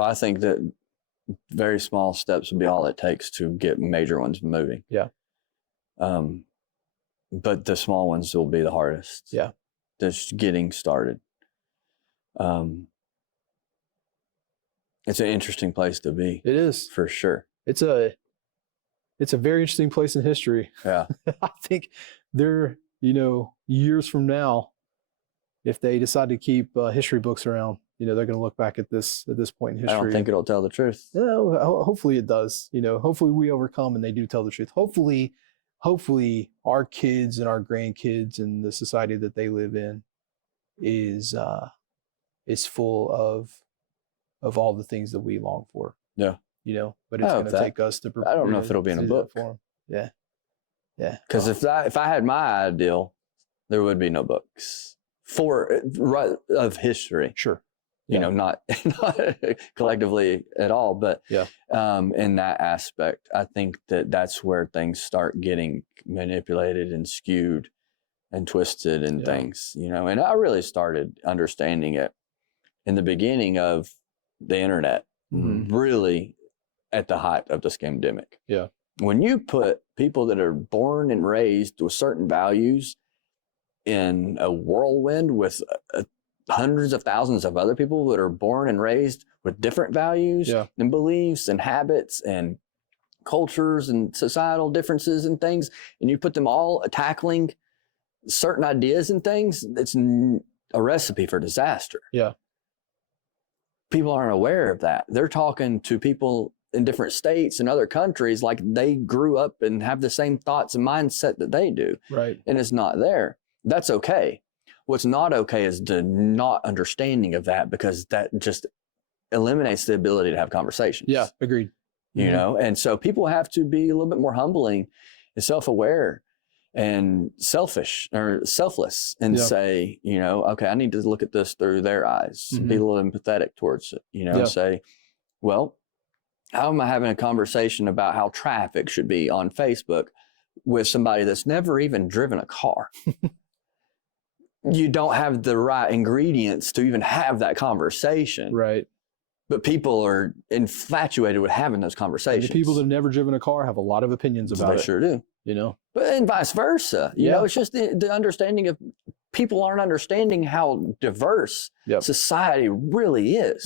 I think that very small steps would be all it takes to get major ones moving. Yeah. But the small ones will be the hardest. Yeah. Just getting started. It's an interesting place to be. It is. For sure. It's a very interesting place in history. Yeah. I think there, years from now, if they decide to keep history books around, they're going to look back at this point in history. I don't think it'll tell the truth. Hopefully it does. Hopefully we overcome and they do tell the truth. Hopefully our kids and our grandkids and the society that they live in is full of all the things that we long for. Yeah. But it's going to take us to prepare. I don't know if it'll be in a book. For them. Yeah. Because if I had my ideal, there would be no books of history. Sure. Not collectively at all, but in that aspect, I think that's where things start getting manipulated and skewed and twisted and things, and I really started understanding it in the beginning of the internet, really at the height of the scamdemic. Yeah. When you put people that are born and raised with certain values in a whirlwind with hundreds of thousands of other people that are born and raised with different values and beliefs and habits and cultures and societal differences and things, and you put them all tackling certain ideas and things, it's a recipe for disaster. Yeah. People aren't aware of that. They're talking to people in different states and other countries like they grew up and have the same thoughts and mindset that they do. Right. And it's not there. That's okay. What's not okay is the not understanding of that, because that just eliminates the ability to have conversations. Yeah, agreed. And so people have to be a little bit more humbling and self-aware and selfish or selfless and say, okay, I need to look at this through their eyes, be a little empathetic towards it, say, well, how am I having a conversation about how traffic should be on Facebook with somebody that's never even driven a car? You don't have the right ingredients to even have that conversation. Right. But people are infatuated with having those conversations. And the people that have never driven a car have a lot of opinions about it. They sure do. But and vice versa. It's just the understanding of people aren't understanding how diverse society really is.